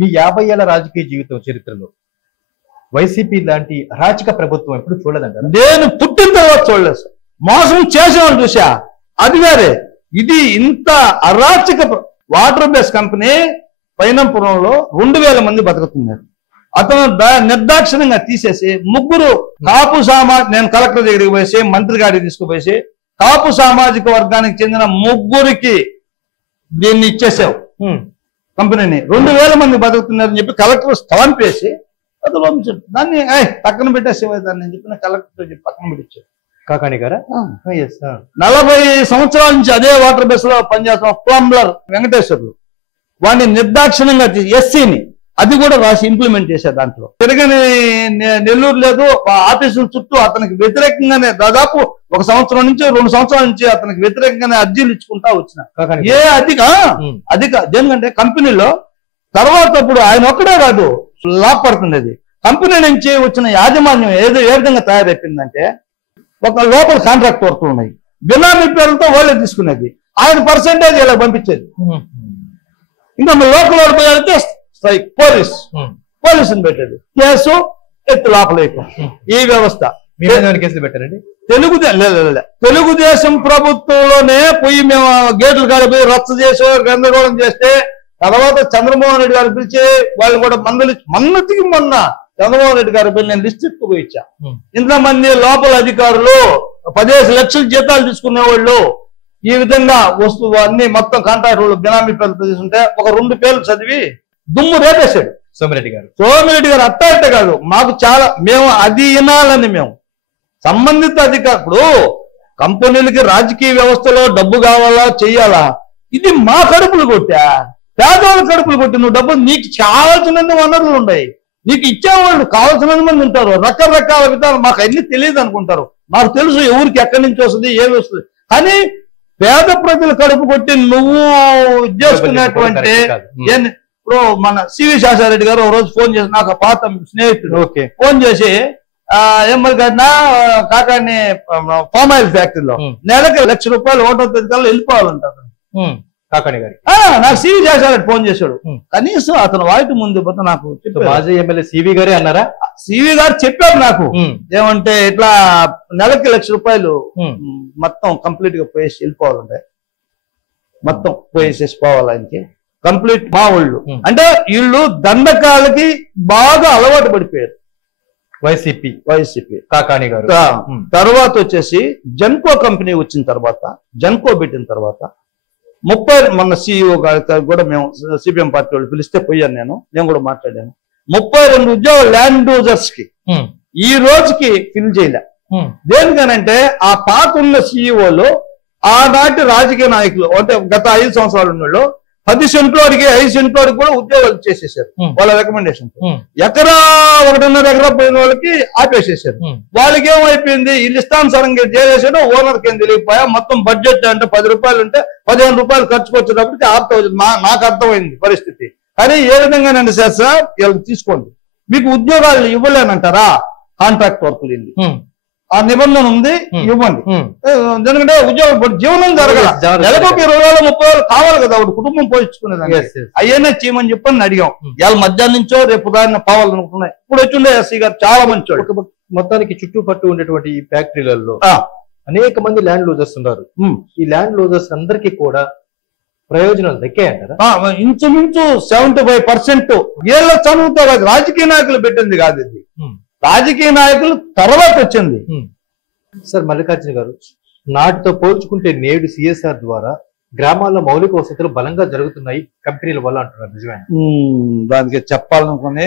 మీ 50 ఏళ్ల రాజకీయ జీవితం చరిత్రలో వైసీపీ లాంటి అరాచక ప్రభుత్వం ఎప్పుడు చూడలేదంటారా? నేను పుట్టిన తర్వాత చూడలేదు సార్. మోసం చేసేవాళ్ళు చూసా, అది వేరే. ఇది ఇంత అరాచక వాటర్ బేస్ కంపెనీ పైనంపురంలో 2000 మంది బతుకుతున్నారు. అతను నిర్దాక్షిణ్యంగా తీసేసి ముగ్గురు కాపు నేను కలెక్టర్ దగ్గరికి పోయేసి మంత్రి గారికి తీసుకుపోయేసి కాపు సామాజిక వర్గానికి చెందిన ముగ్గురికి దీన్ని ఇచ్చేసావు కంపెనీని. 2000 మంది బతుకుతున్నారని చెప్పి కలెక్టర్ స్టాంప్ వేసి అతను పంపించాడు. దాన్ని పక్కన పెట్టేసేవారు దాన్ని అని చెప్పి కలెక్టర్ చెప్పి పక్కన పెట్టించాడు. కాకాణి గారా? 40 సంవత్సరాల నుంచి అదే వాటర్ బేస్ లో పనిచేస్తున్న ప్లంబర్ వెంకటేశ్వర్లు వాడిని నిర్దాక్షిణ్యంగా ఎస్సీని అది కూడా రాసి ఇంప్లిమెంట్ చేశారు. దాంట్లో తిరగని నెల్లూరు లేదు. ఆఫీసుల చుట్టూ అతనికి వ్యతిరేకంగానే దాదాపు 1 సంవత్సరం నుంచి 2 సంవత్సరాల నుంచి అతనికి వ్యతిరేకంగానే అర్జీలు ఇచ్చుకుంటా వచ్చిన. ఏ అధిక దేనికంటే కంపెనీలో తర్వాత ఇప్పుడు ఆయన ఒక్కడే కాదు లాభపడుతుంది. కంపెనీ నుంచి వచ్చిన యాజమాన్యం ఏ విధంగా తయారైపోయిందంటే ఒక లోపల కాంట్రాక్ట్ వర్క్లు ఉన్నాయి, బినామీ పేర్లతో వాళ్ళే తీసుకునేది, ఆయన పర్సెంటేజ్ ఇలా పంపించేది. ఇంకా లోకల్ వాడు పోయాడితే పోలీసుని పెట్టేది, కేసు ఎత్తు లోపల ఈ వ్యవస్థ. కేసులు పెట్టారండి. తెలుగుదేశం ప్రభుత్వంలోనే పోయి మేము గేట్లు కాడిపోయి రచ్చ చేసే గందరగోళం చేస్తే తర్వాత చంద్రమోహన్ రెడ్డి గారు పిలిచి వాళ్ళు కూడా మొన్నటికి మొన్న చంద్రమోహన్ రెడ్డి గారి పిల్లలు నేను లిస్ట్ పోయి ఇచ్చా. ఇంతమంది లోపల అధికారులు 15 లక్షల జీతాలు తీసుకునేవాళ్ళు ఈ విధంగా వస్తువు అన్ని మొత్తం కాంట్రాక్ట్ బినామీ పేర్లు తీసుకుంటే ఒక 2 పేర్లు చదివి దుమ్ము రేపేశాడు సోమిరెడ్డి గారు. అట్ట కాదు, మాకు చాలా మేము అది వినాలని మేము సంబంధిత అధికారులు కంపెనీలకి రాజకీయ వ్యవస్థలో డబ్బు కావాలా చెయ్యాలా, ఇది మా కడుపులు కొట్టా, పేదవాళ్ళ కడుపులు కొట్టి నువ్వు డబ్బులు నీకు కావాల్సినన్ని వనరులు ఉన్నాయి, నీకు ఇచ్చేవాళ్ళు కావాల్సినంత మంది ఉంటారు, రకరకాల విధాలు మాకు అన్ని తెలియదు అనుకుంటారు. మాకు తెలుసు ఎవరికి ఎక్కడి నుంచి వస్తుంది ఏమి వస్తుంది. కానీ పేద ప్రజలు కడుపు కొట్టి నువ్వు చేసుకునేటువంటి ఇప్పుడు మన సివి శాసారెడ్డి గారు ఒక రోజు ఫోన్ చేసి నాకు పాత స్నేహితుడు ఫోన్ చేసి ఏమని కాడినా కాకాని పామ్ ఆయిల్ ఫ్యాక్టరీలో నెలకి ₹1,00,000 ఒకటో తేదీ వెళ్ళిపోవాలంటారు కాకాణి గారి. నాకు సివి శాసారెడ్డి ఫోన్ చేశాడు. కనీసం అతను వాటి ముందు నాకు మాజీ ఎమ్మెల్యే సివి గారే అన్నారా? సివి గారు చెప్పారు నాకు ఏమంటే ఇట్లా నెలకి ₹1,00,000 మొత్తం కంప్లీట్ గా పోయేసి వెళ్ళిపోవాలంటే మొత్తం పోయేసేసి పోవాలి ఆయనకి కంప్లీట్ మా వాళ్ళు. అంటే వీళ్ళు దండకాలకి బాగా అలవాటు పడిపోయారు వైసీపీ కాకాణి గారు. తర్వాత వచ్చేసి జెన్కో కంపెనీ వచ్చిన తర్వాత జెన్కో పెట్టిన తర్వాత 30 మొన్న సిఇఓ గారికి కూడా మేము సిపిఎం పార్టీ వాళ్ళు పిలిస్తే పోయాను, నేను కూడా మాట్లాడాను. 32 ఉద్యోగాలు ల్యాండ్ యూజర్స్ కి ఈ రోజుకి ఫిల్ చేయలే. దేనికనంటే ఆ పాత ఉన్న సిఇఓలు ఆనాటి రాజకీయ నాయకులు అంటే గత 5 సంవత్సరాలు ఉన్నోళ్ళు 10 సెంట్లోడికి 5 సెంట్లోడికి కూడా ఉద్యోగాలు చేసేసారు వాళ్ళ రికమెండేషన్. ఎకరా 1.5 ఎకరా పోయిన వాళ్ళకి ఆపేసేసారు. వాళ్ళకి ఏమైపోయింది వీళ్ళు ఇష్టానుసారంగా చేసేసాడు, ఓనర్కి ఏం తెలియకపోయా. మొత్తం బడ్జెట్ అంటే ₹10 ఉంటే ₹15 ఖర్చుకు వచ్చేటప్పటికి ఆపుతుంది. నాకు అర్థమైంది పరిస్థితి. కానీ ఏ విధంగా నేను సార్ వీళ్ళకి తీసుకోండి, మీకు ఉద్యోగాలు ఇవ్వలేనంటారా, కాంట్రాక్ట్ వర్కులు వెళ్ళి ఆ నిబంధన ఉంది ఇవ్వండి. ఎందుకంటే ఉద్యోగం జీవనం జరగాలి, నెలకు ₹20,000 ₹30,000 కావాలి కదా వాడు కుటుంబం పోషించుకునేదాన్ని. అయ్యేనే చేయమని చెప్పని అడిగాం. ఇవాళ మధ్యాహ్నం నుంచో రేపు దాన్ని పోవాలనుకున్నాయి. ఇప్పుడు వచ్చిండే ఎస్సీ గారు చాలా మంచి. మొత్తానికి చుట్టుపట్టు ఉండేటువంటి ఈ ఫ్యాక్టరీలలో అనేక మంది ల్యాండ్ లూజర్స్ ఉన్నారు. ఈ ల్యాండ్ లూజర్స్ అందరికీ కూడా ప్రయోజనాలు దక్కాయంటారా? ఇంచుమించు 75% వీళ్ళ చదువుతో కాదు, రాజకీయ నాయకులు పెట్టింది కాదు, ఇది రాజకీయ నాయకులు తర్వాత వచ్చింది. సార్ మల్లికార్జున గారు, నాటితో పోల్చుకుంటే నేడు సిఎస్ఆర్ ద్వారా గ్రామాల్లో మౌలిక వసతులు బలంగా జరుగుతున్నాయి కంపెనీల వల్ల అంటున్నారు, నిజమే? దానికి చెప్పాలనుకుని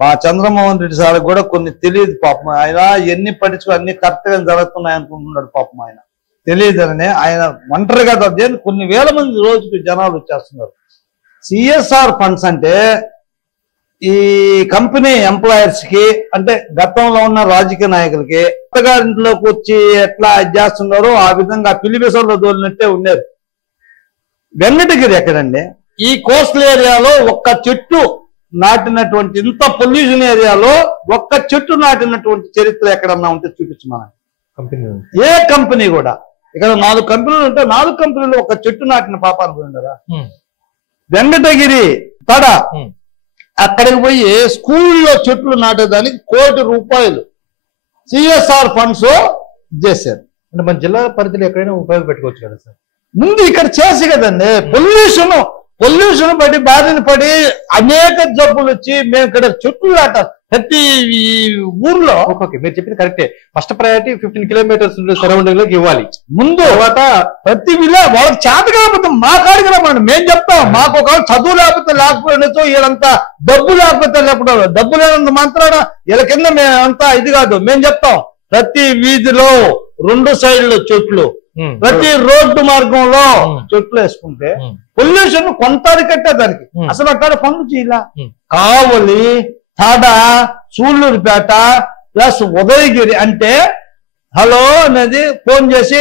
మా చంద్రమోహన్ రెడ్డి సార్ కూడా కొన్ని తెలియదు పాపం. ఆయన ఎన్ని పట్టించుకో అన్ని కరెక్ట్గా జరుగుతున్నాయి అనుకుంటున్నాడు పాపం. ఆయన తెలియదని ఆయన ఒంటరిగా కొన్ని వేల మంది రోజుకి జనాలు వచ్చేస్తున్నారు. సిఎస్ఆర్ ఫండ్స్ అంటే ఈ కంపెనీ ఎంప్లాయర్స్ కి అంటే గతంలో ఉన్న రాజకీయ నాయకులకి అత్తగారింట్లోకి వచ్చి ఎట్లా చేస్తున్నారో ఆ విధంగా పిలిబిసంలో దోలినట్టే ఉన్నారు. వెంకటగిరి ఎక్కడండి? ఈ కోస్టల్ ఏరియాలో ఒక్క చెట్టు నాటినటువంటి, ఇంత పొల్యూషన్ ఏరియాలో ఒక్క చెట్టు నాటినటువంటి చరిత్ర ఎక్కడన్నా ఉంటే చూపించమని. ఏ కంపెనీ కూడా ఇక్కడ 4 కంపెనీలు ఉంటే 4 కంపెనీలు ఒక్క చెట్టు నాటిన పాపాలు పోయిందరా. వెంకటగిరి తడ అక్కడికి పోయి స్కూల్లో చెట్లు నాటేదానికి ₹1,00,00,000 సిఎస్ఆర్ ఫండ్స్ చేశారు. అంటే మన జిల్లా పరిధిలో ఎక్కడైనా ఉపయోగపెట్టుకోవచ్చు కదా సార్. ముందు ఇక్కడ చేసి కదండి పొల్యూషన్ పడి బారిన పడి అనేక జబ్బులు వచ్చి మేము ఇక్కడ చెట్లు నాటాం ప్రతి ఊర్లో. ఓకే, మీరు చెప్పింది కరెక్టే. ఫస్ట్ ప్రయారిటీ 15 కిలోమీటర్స్ సరౌండింగ్ లోకి ఇవ్వాలి. ముందు తర్వాత ప్రతి వాళ్ళకి చేత కాకపోతే మా కాడికి రమ్మండి, మేము చెప్తాం. మాకు ఒక చదువు లేకపోతే వీళ్ళంతా డబ్బు లేకపోతే డబ్బు లేనంత మాత్రాన వీళ్ళ కింద మేమంతా ఇది కాదు. మేము చెప్తాం ప్రతి వీధిలో 2 సైడ్లు చెట్లు, ప్రతి రోడ్డు మార్గంలో చెట్లు వేసుకుంటే పొల్యూషన్ కొంత అరికట్టే దానికి. అసలు అక్కడ పనులు చేయాల. కావలి, తాడ, సూళ్ళూరుపేట ప్లస్ ఉదయగిరి అంటే హలో అనేది ఫోన్ చేసి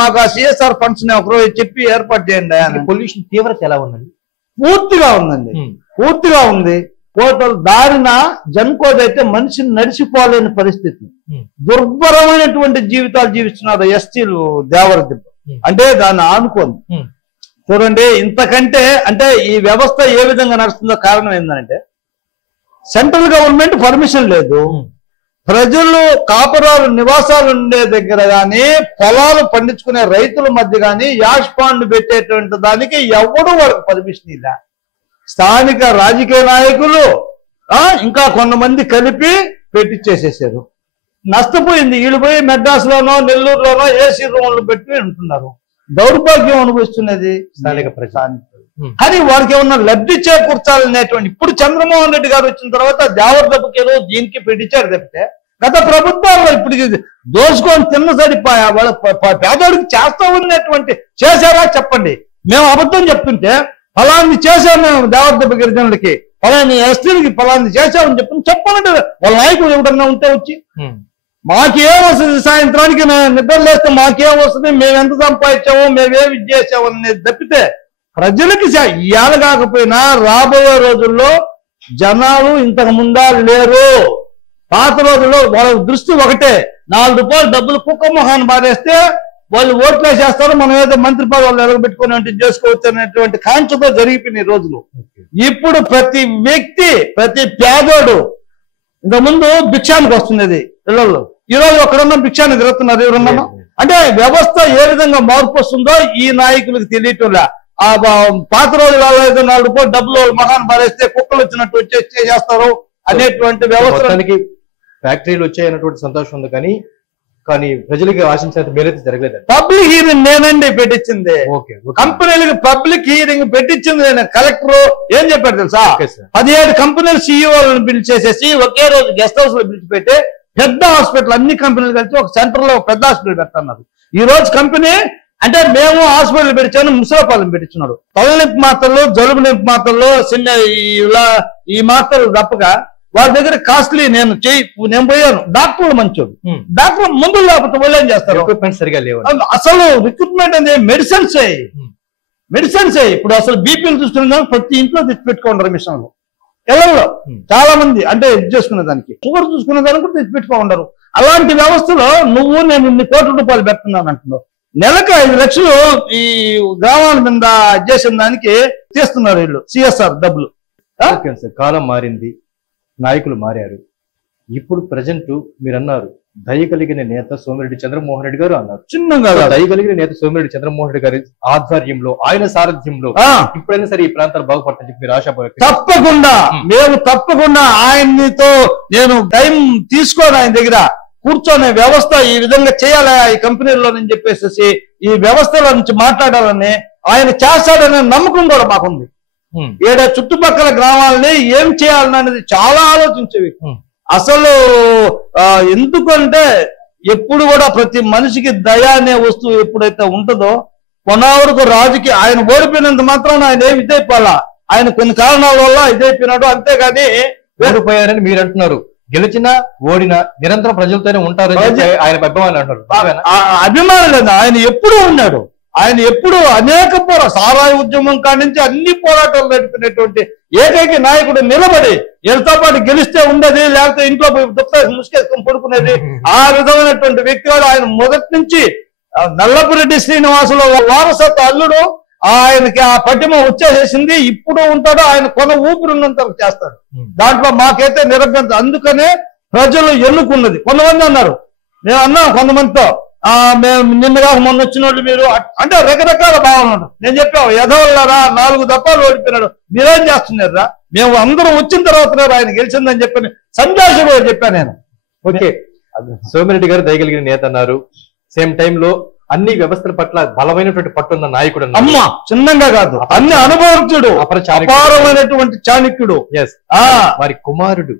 మాకు ఆ సిఎస్ఆర్ ఫండ్స్ ఒకరోజు చెప్పి ఏర్పాటు చేయండి. పొల్యూషన్ తీవ్రత ఎలా ఉందండి? పూర్తిగా ఉందండి, పూర్తిగా ఉంది. టోటల్ దారిన జన్కోదైతే మనిషిని నడిచిపోలేని పరిస్థితి, దుర్భరమైనటువంటి జీవితాలు జీవిస్తున్నారు ఎస్టీలు దేవరదిబ్బ. అంటే దాన్ని ఆనుకోండి చూడండి. ఇంతకంటే అంటే ఈ వ్యవస్థ ఏ విధంగా నడుస్తుందో కారణం ఏంటంటే సెంట్రల్ గవర్నమెంట్ పర్మిషన్ లేదు. ప్రజలు కాపురాలు నివాసాలు ఉండే దగ్గర కానీ పొలాలు పండించుకునే రైతుల మధ్య కానీ యాష్ పాండ్ పెట్టేటువంటి దానికి ఎవడు వాళ్ళకి పర్మిషన్ ఇలా. స్థానిక రాజకీయ నాయకులు ఇంకా కొంతమంది కలిపి పెట్టించేసేసారు. నష్టపోయింది. వీళ్ళు పోయి మెడ్రాస్లోనో నెల్లూరులోనో ఏసీ రూమ్లు పెట్టి ఉంటున్నారు. దౌర్భాగ్యం అనుభవిస్తున్నది స్థానిక ప్రజలు. కానీ వారికి ఏమన్నా లబ్ధి చేకూర్చాలనేటువంటి ఇప్పుడు చంద్రమోహన్ రెడ్డి గారు వచ్చిన తర్వాత దేవరదెబ్బకేదో దీనికి పెట్టించారు తప్పితే గత ప్రభుత్వాల్లో ఇప్పటికి దోసుకొని తిన్న సరిపోయా వాళ్ళ పేదోడికి చేస్తా ఉన్నటువంటి చేశారా చెప్పండి. మేము అబద్ధం చెప్తుంటే ఫలాన్ని చేశాను మేము దేవరదెబ్బ గిరిజనులకి, ఫలాన్ని ఎస్టీలకి ఫలాన్ని చేశామని చెప్పనంటే వాళ్ళ నాయకుడు ఎవడన్నా ఉంటే వచ్చి మాకేం వస్తుంది, సాయంత్రానికి నిద్ర లేస్తే మాకేం వస్తుంది, మేము ఎంత సంపాదించామో మేమేమి చేసాము అనేది తప్పితే ప్రజలకి ఇవాళ కాకపోయినా రాబోయే రోజుల్లో జనాలు ఇంతకు ముందా లేరు. పాత రోజుల్లో వాళ్ళ దృష్టి ఒకటే, ₹4 డబ్బులు కుక్క మొహాన్ని బారేస్తే వాళ్ళు ఓట్లేసేస్తారు, మనం ఏదో మంత్రి పదవులు ఎలగబెట్టుకుని చేసుకోవచ్చు అనేటువంటి కాంక్షతో జరిగిపోయిన రోజులు. ఇప్పుడు ప్రతి వ్యక్తి ప్రతి పేదోడు ఇంతకుముందు భిక్షానికి వస్తున్నది పిల్లలు, ఈరోజు ఒకరున్న భిక్షాన్ని తిరుగుతున్నారు ఎవరన్నా. అంటే వ్యవస్థ ఏ విధంగా మార్పు వస్తుందో ఈ నాయకులకు తెలియటంలా. ఆ పాత రోజులలో ఏదో ₹4 డబ్బులు మహాన్ బారేస్తే కుక్కలు వచ్చినట్టు చేస్తారు అనేటువంటి వ్యవస్థ. ఫ్యాక్టరీలు వచ్చాయన్నటువంటి సంతోషం ఉంది, కానీ ప్రజలకి ఆశించినంత మేలైతే జరగలేదు. పబ్లిక్ హీరింగ్ నేనండి పెట్టించింది. కంపెనీలకు పబ్లిక్ హీరింగ్ పెట్టించింది నేను. కలెక్టర్ ఏం చెప్పారు తెలుసా, 17 కంపెనీలు సీఈఓలను పిలిచేసేసి ఒకే రోజు గెస్ట్ హౌస్ లో పిలిచిపెట్టి పెద్ద హాస్పిటల్ అన్ని కంపెనీలు కలిసి ఒక సెంటర్ లో పెద్ద హాస్పిటల్ పెడుతున్నారు. ఈ రోజు కంపెనీ అంటే మేము హాస్పిటల్ పెట్టించాను, ముసలపాలెం పెట్టించున్నాడు. తలనొప్పి మాత్రలు, జలుబు నొప్పి మాత్రలు, ఈ మాత్రలు తప్పగా వాళ్ళ దగ్గర కాస్ట్లీ నేను పోయాను. డాక్టర్లు మంచోడు, డాక్టర్ ముందు లేకపోతే వాళ్ళు ఏం చేస్తారు, ఎక్విప్మెంట్ సరిగా లేవు. అసలు రిక్రూట్మెంట్ అనేది మెడిసిన్స్ ఇప్పుడు అసలు బీపీలు చూసుకునే ప్రతి ఇంట్లో తెచ్చి పెట్టుకోండి మిషన్లు. పిల్లల్లో చాలా మంది అంటే ఇది చేసుకునే దానికి, షుగర్ చూసుకునే దానికి కూడా తెచ్చి పెట్టుకో ఉండరు. అలాంటి వ్యవస్థలో నేను ఇన్ని ₹1,00,00,000 పెడుతున్నాను అంటున్నావు. నెలకు 5 లక్షలు ఈ గ్రామాల మీద చేసిన దానికి చేస్తున్నారు వీళ్ళు సిఎస్ఆర్ డబ్బులు. కాలం మారింది, నాయకులు మారారు. ఇప్పుడు ప్రజెంట్ మీరు అన్నారు దయ కలిగిన నేత సోమిరెడ్డి చంద్రమోహన్ రెడ్డి గారు అన్నారు. చిన్నగా దయ కలిగిన నేత సోమిరెడ్డి చంద్రమోహన్ రెడ్డి గారి ఆధ్వర్యంలో, ఆయన సారథ్యంలో ఇప్పుడైనా సరే ఈ ప్రాంతాలు బాగుపడతాయని చెప్పి మీరు ఆశాపడతారు. తప్పకుండా ఆయనతో నేను టైం తీసుకోను, ఆయన దగ్గర కూర్చొని వ్యవస్థ ఈ విధంగా చేయాలి ఈ కంపెనీల్లో అని చెప్పేసి ఈ వ్యవస్థల నుంచి మాట్లాడాలని ఆయన చేస్తాడనే నమ్మకం కూడా మాకుంది. ఏడ చుట్టుపక్కల గ్రామాలని ఏం చేయాలనేది చాలా ఆలోచించేవి. అసలు ఎందుకంటే ఎప్పుడు కూడా ప్రతి మనిషికి దయ అనే వస్తువు ఎప్పుడైతే ఉంటుందో కొనవరకు రాజుకి ఆయన ఓడిపోయినంత మాత్రం ఆయన ఏమి ఇదైపోవాలా, ఆయన కొన్ని కారణాల వల్ల ఇదైపోయినాడు. అంతేగాని ఓడిపోయారని మీరు అంటున్నారు. గెలిచినా ఓడినా నిరంతరం ప్రజలతోనే ఉంటారు ఆయన అభిమానులు అంటారు. అభిమానులు లేదు, ఆయన ఎప్పుడూ ఉన్నాడు. ఆయన ఎప్పుడు అనేక సారాయి ఉద్యమం కాడి నుంచి అన్ని పోరాటాలు నడిపినటువంటి ఏకైక నాయకుడు నిలబడి వీళ్ళతో పాటు గెలిస్తే ఉండేది, లేకపోతే ఇంట్లో ముసుకేసుకొని పడుకునేది ఆ విధమైనటువంటి వ్యక్తి వాడు. ఆయన మొదటి నుంచి నల్లపురెడ్డి శ్రీనివాసులు వారసత్వ అల్లుడు, ఆయనకి ఆ పటిమ వచ్చేసేసింది. ఇప్పుడు ఉంటాడో ఆయన కొన ఊపిరి ఉన్నంత వరకు చేస్తాడు. దాంట్లో మాకైతే నిరభ్యంతరం. అందుకనే ప్రజలు ఎన్నుకున్నది. కొంతమంది అన్నారు, మేము అన్నాం కొంతమందితో, మేము నిన్నగా మొన్న వచ్చిన వాళ్ళు మీరు అంటే రకరకాల భావనలు. నేను చెప్పాను, ఎదవల్లారా 4 దప్పాలు ఓడిపోయినాడు, మీరేం చేస్తున్నారా, మేము అందరూ వచ్చిన తర్వాత ఆయన గెలిచిందని చెప్పని సంజాషుడు చెప్పాను నేను. ఓకే, సోమిరెడ్డి గారు దయగలిగిన నేత అన్నారు. సేమ్ టైంలో అన్ని వ్యవస్థల పట్ల బలమైనటువంటి పట్టున్న నాయకుడు. అమ్మ చిన్నంగా కాదు, అన్ని అనుభవజ్ఞుడు, అపారమైనటువంటి చాణక్యుడు. వారి కుమారుడు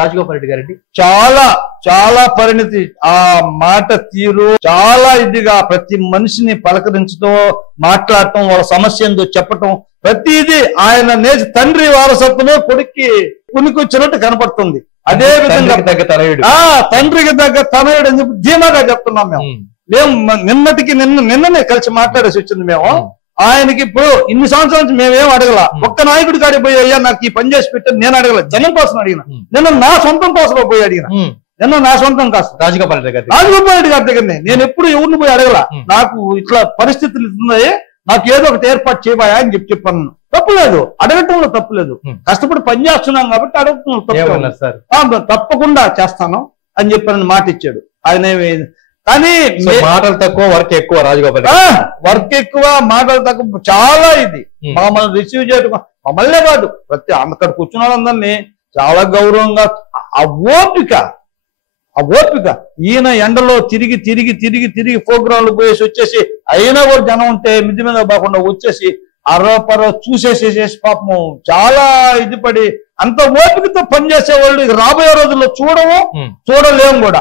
రాజగోపాల్ రెడ్డి గారండి చాలా చాలా పరిణితి, ఆ మాట తీరు చాలా ఇదిగా ప్రతి మనిషిని పలకరించడం, మాట్లాడటం, వాళ్ళ సమస్య ఏందో చెప్పటం, ప్రతిదీ ఆయన తండ్రి వారసత్వమే కొడుక్కి పునికొచ్చినట్టు కనపడుతుంది. అదే విధంగా తండ్రికి దగ్గర తనయుడు అని చెప్పి ధీమాగా చెప్తున్నాం మేము నిన్ననే కలిసి మాట్లాడేసి వచ్చింది మేము. ఆయనకి ఇప్పుడు ఇన్ని సంవత్సరాల నుంచి మేమేం అడగల. ఒక్క నాయకుడి కాడికి పోయి అయ్యా నాకు ఈ పని చేసి పెట్టాను నేను అడగల, జనం కోసం అడిగిన. నిన్న నా సొంతం కోసం పోయి అడిగిన. నిన్న నా సొంతం కాదు, రాజగోపాల్ రెడ్డి గారి దగ్గరనే. నేను ఎప్పుడు ఎవరిని పోయి అడగల. నాకు ఇట్లా పరిస్థితులు ఇస్తున్నాయి, నాకు ఏదో ఒకటి ఏర్పాటు చేయబాయా అని చెప్పాను. తప్పులేదు, అడగటంలో తప్పులేదు. కష్టపడి పని చేస్తున్నాం కాబట్టి అడగటంలో తప్పు. తప్పకుండా చేస్తాను అని చెప్పాను, మాట ఇచ్చాడు ఆయన. కానీ మాటలు తక్కువ, వర్క్ ఎక్కువ. రాజగోపాల్ వర్క్ ఎక్కువ, మాటలు తక్కువ. చాలా ఇది మమ్మల్ని రిసీవ్ చేయడం, మమ్మల్నే కాదు ప్రతి అక్కడ కూర్చున్న వాళ్ళందరినీ చాలా గౌరవంగా. ఆ ఓపిక ఈయన ఎండలో తిరిగి ప్రోగ్రాంలు పోయేసి వచ్చేసి అయినా కూడా జనం ఉంటే మిద్ది మీద పోకుండా వచ్చేసి అరపర చూసేసేసి పాపము చాలా ఇది పడి అంత ఓపికతో పనిచేసే వాళ్ళు రాబోయే రోజుల్లో చూడలేము కూడా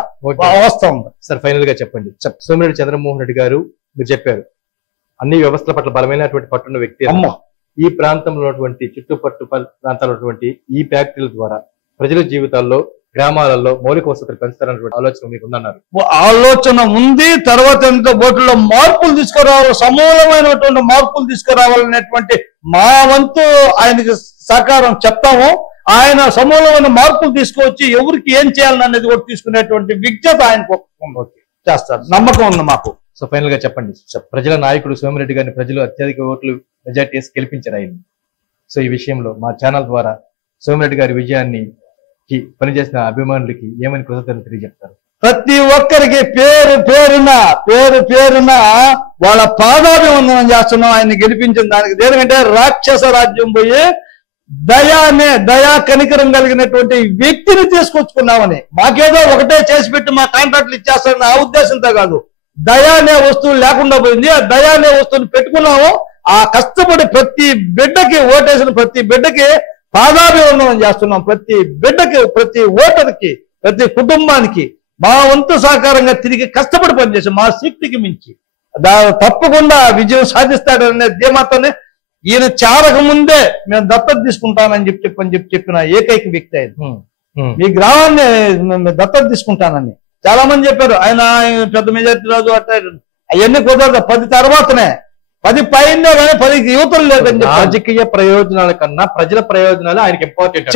అవస్థ ఉంది. సార్ ఫైనల్ గా చెప్పండి, సోమిరెడ్డి చంద్రమోహన్ రెడ్డి గారు మీరు చెప్పారు అన్ని వ్యవస్థల పట్ల బలమైనటువంటి పట్టున్న వ్యక్తి. ఈ ప్రాంతంలో ఉన్నటువంటి చుట్టుపట్టు ప్రాంతాల్లో ఉన్నటువంటి ఈ ఫ్యాక్టరీల ద్వారా ప్రజల జీవితాల్లో గ్రామాలలో మౌలిక వసతులు పెంచుతారన్నటువంటి ఆలోచన మీకు ఉందన్నారు. ఆలోచన ఉంది. తర్వాత ఎంత బోట్లలో మార్పులు తీసుకురావాలి, సమూలమైనటువంటి మార్పులు తీసుకురావాలనేటువంటి మా వంతు ఆయనకి సహకారం చెప్తాము. ఆయన సమూలమైన మార్పులు తీసుకువచ్చి ఎవరికి ఏం చేయాలనేది కూడా తీసుకునేటువంటి విజ్ఞత ఆయనకు చేస్తారు, నమ్మకం ఉంది మాకు. సో ఫైనల్ గా చెప్పండి, ప్రజల నాయకుడు సోమిరెడ్డి గారిని ప్రజలు అత్యధిక ఓట్లు మెజార్టీ వేసి గెలిపించారు ఆయన్ని. సో ఈ విషయంలో మా ఛానల్ ద్వారా సోమిరెడ్డి గారి విజయాన్ని పనిచేసిన అభిమానులకి ఏమని కృతజ్ఞతలు తెలియజెప్తారు? ప్రతి ఒక్కరికి పేరున వాళ్ళ పాదాభివందనం చేస్తున్నాం ఆయన్ని గెలిపించిన దానికి. ఎందుకంటే రాక్షస రాజ్యం పోయి దయా కనికరం కలిగినటువంటి వ్యక్తిని తీసుకొచ్చుకున్నామని. మాకేదో ఒకటే చేసి పెట్టి మా కాంట్రాక్ట్లు ఇచ్చేస్తారని ఆ ఉద్దేశంతో కాదు. దయా అనే వస్తువు లేకుండా పోయింది. ఆ దయా అనే వస్తువుని పెట్టుకున్నాము. ఆ కష్టపడి ప్రతి బిడ్డకి ఓటేసిన ప్రతి బిడ్డకి పాదాభివందనం చేస్తున్నాం. ప్రతి బిడ్డకి, ప్రతి ఓటర్కి, ప్రతి కుటుంబానికి మా వంతు సహకారంగా తిరిగి కష్టపడి పనిచేసాం మా శక్తికి మించి. తప్పకుండా విజయం సాధిస్తాడనే ధీమాతోనే ఈయన చారక ముందే మేము దత్తత తీసుకుంటానని చెప్పిన ఏకైక వ్యక్తి ఆయన. మీ గ్రామాన్ని దత్తత తీసుకుంటానని చాలా మంది చెప్పారు. ఆయన పెద్ద మెజార్టీ రాజు అట్లా అవన్నీ కుదరదు. 10 తర్వాతనే, 10 పైనే కానీ 10కి యువతలు లేదని చెప్పి. రాజకీయ ప్రయోజనాల కన్నా ప్రజల ప్రయోజనాలు ఆయనకి ఇంపార్టెంట్.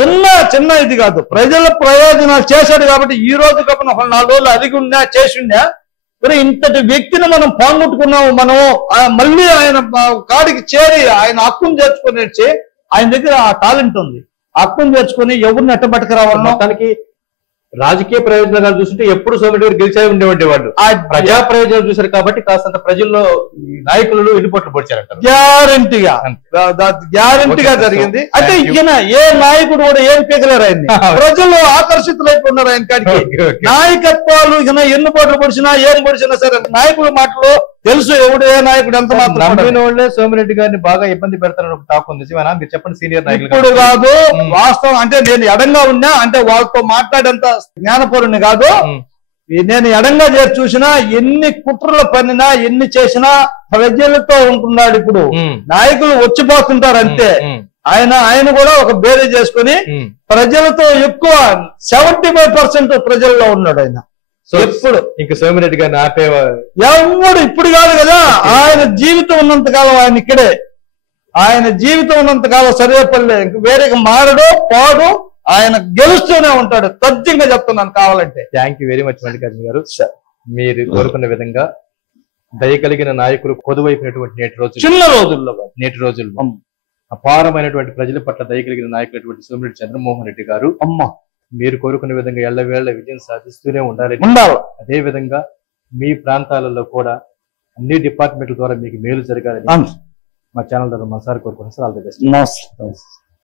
చిన్న ఇది కాదు, ప్రజల ప్రయోజనాలు చేశాడు కాబట్టి ఈ రోజు కాకుండా 4 రోజులు అదిగి ఉన్నా చేసి ఉన్నా మరి ఇంతటి వ్యక్తిని మనం పాంగొట్టుకున్నాము. మనము మళ్ళీ ఆయన కాడికి చేరి ఆయన హక్కును చేర్చుకునేసి ఆయన దగ్గర ఆ టాలెంట్ ఉంది. హక్కును చేర్చుకుని ఎవరిని ఎట్టబట్టుకు రావాలన్నా తనకి రాజకీయ ప్రయోజనాలు చూస్తుంటే ఎప్పుడు సోమిరెడ్డి గారు గెలిచే ఉండేవాడి వాళ్ళు. ఆ ప్రజా ప్రయోజనాలు చూశారు కాబట్టి కాస్తంత ప్రజల్లో నాయకులు వెళ్ళిపోట్లు పొడిచారంట. గ్యారంటీగా జరిగింది. అంటే ఈయన ఏ నాయకుడు కూడా ఏం పీకలేరు ఆయన్ని. ప్రజలు ఆకర్షితులైపోయిన్నారు ఆయన కాడికి. నాయకత్వాలు ఈయన ఎన్ని పోట్లు పొడిచినా ఏం పొడిచినా సరే నాయకుల మాటలు తెలుసు. ఎవడు ఏ నాయకుడు ఎంత మాత్రం నమ్మిన వాళ్ళే సోమిరెడ్డి గారిని బాగా ఇబ్బంది పెడతారని ఒక టాక్ ఉంది. శివనా మీరు చెప్పండి, సీనియర్ నాయకులు. ఇప్పుడు కాదు, వాస్తవం అంటే నేను ఎడంగా ఉన్నా అంటే వాళ్ళతో మాట్లాడేంత జ్ఞానపరుని కాదు. నేను ఎడంగా చేసి చూసినా ఎన్ని కుట్రలు పన్నినా ఎన్ని చేసినా ప్రజలతో ఉంటున్నాడు. ఇప్పుడు నాయకులు వచ్చిపోతుంటారు అంతే. ఆయన కూడా ఒక బేరీ చేసుకుని ప్రజలతో ఎక్కువ 75% ప్రజల్లో ఉన్నాడు ఆయన. ఎప్పుడు ఇంక సోమిరెడ్డి గారిని ఆపేవారు ఎవడు ఇప్పుడు కాదు కదా. ఆయన జీవితం ఉన్నంతకాలం ఆయన ఇక్కడే. ఆయన జీవితం ఉన్నంతకాలం సర్వేపల్లి, ఇంక వేరేగా మారడు పోడు. ఆయన గెలుస్తూనే ఉంటాడు. తథ్యంగా చెప్తున్నాను కావాలంటే. Thank you very much Mallikarjuna గారు. మీరు కోరుకున్న విధంగా దయ కలిగిన నాయకులు కొదువైపోయినటువంటి చిన్న రోజుల్లో నేటి రోజుల్లో అపారమైనటువంటి ప్రజల పట్ల దయ కలిగిన నాయకులైనటువంటి సోమిరెడ్డి చంద్రమోహన్ రెడ్డి గారు మీరు కోరుకునే విధంగా ఎల్లవేళ్ల విజయం సాధిస్తూనే ఉండాలి. అదే విధంగా మీ ప్రాంతాలలో కూడా అన్ని డిపార్ట్మెంట్ల ద్వారా మీకు మేలు జరగాలని మా ఛానల్ ద్వారా మనసారి కోరుకుంటున్నాం సార్. All the best.